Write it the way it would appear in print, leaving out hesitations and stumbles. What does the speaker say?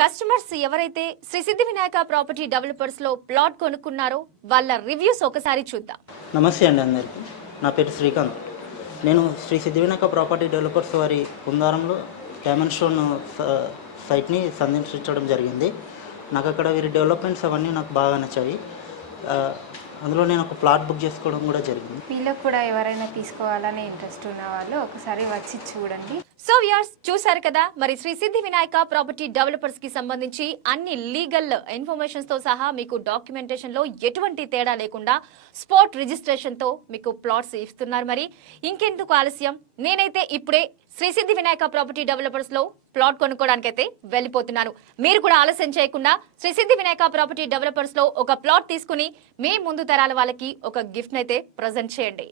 Customers ఎవరైతే శ్రీ సిద్ధి Vinayaka property developers లో plot కొనుక్కున్నారో వాళ్ళ రివ్యూస్ ఒకసారి చూద్దాం. నమస్తే అండి అందరికీ. నా పేరు శ్రీకాంత్. నేను శ్రీ సిద్ధి వినాయక ప్రాపర్టీ డెవలపర్స్ వారి కుందారంలో క్యామన్ స్టోన్ సైట్ని సందర్శించడం జరిగింది. నాకు అక్కడ వీరి డెవలప్మెంట్స్ అవన్నీ నాకు బాగా నచ్చాయి. అందులో నేను ఒక ప్లాట్ బుక్ చేసుకోవడం కూడా జరిగింది. మీలో కూడా ఎవరైనా తీసుకోవాలని ఇంట్రెస్ట్ ఉన్న వాళ్ళు ఒకసారి వచ్చి చూడండి. సో వ్యూయర్స్ చూశారు కదా, మరి శ్రీ సిద్ధి వినాయక ప్రాపర్టీ డెవలపర్స్ కి సంబంధించి అన్ని లీగల్ ఇన్ఫర్మేషన్స్ తో సహా మీకు డాక్యుమెంటేషన్ లో ఎటువంటి తేడా లేకుండా స్పాట్ రిజిస్ట్రేషన్ తో మీకు ప్లాట్స్ ఇస్తున్నారు. మరి ఇంకెందుకు ఆలస్యం, నేనైతే ఇప్పుడే శ్రీ సిద్ధి వినాయక ప్రాపర్టీ డెవలపర్స్ లో ప్లాట్ కొనుక్కోవడానికైతే వెళ్ళిపోతున్నాను. మీరు కూడా ఆలస్యం చేయకుండా శ్రీ సిద్ధి వినాయక ప్రాపర్టీ డెవలపర్స్ లో ఒక ప్లాట్ తీసుకుని మీ ముందు తరాల వాళ్ళకి ఒక గిఫ్ట్ అయితే ప్రజెంట్ చేయండి.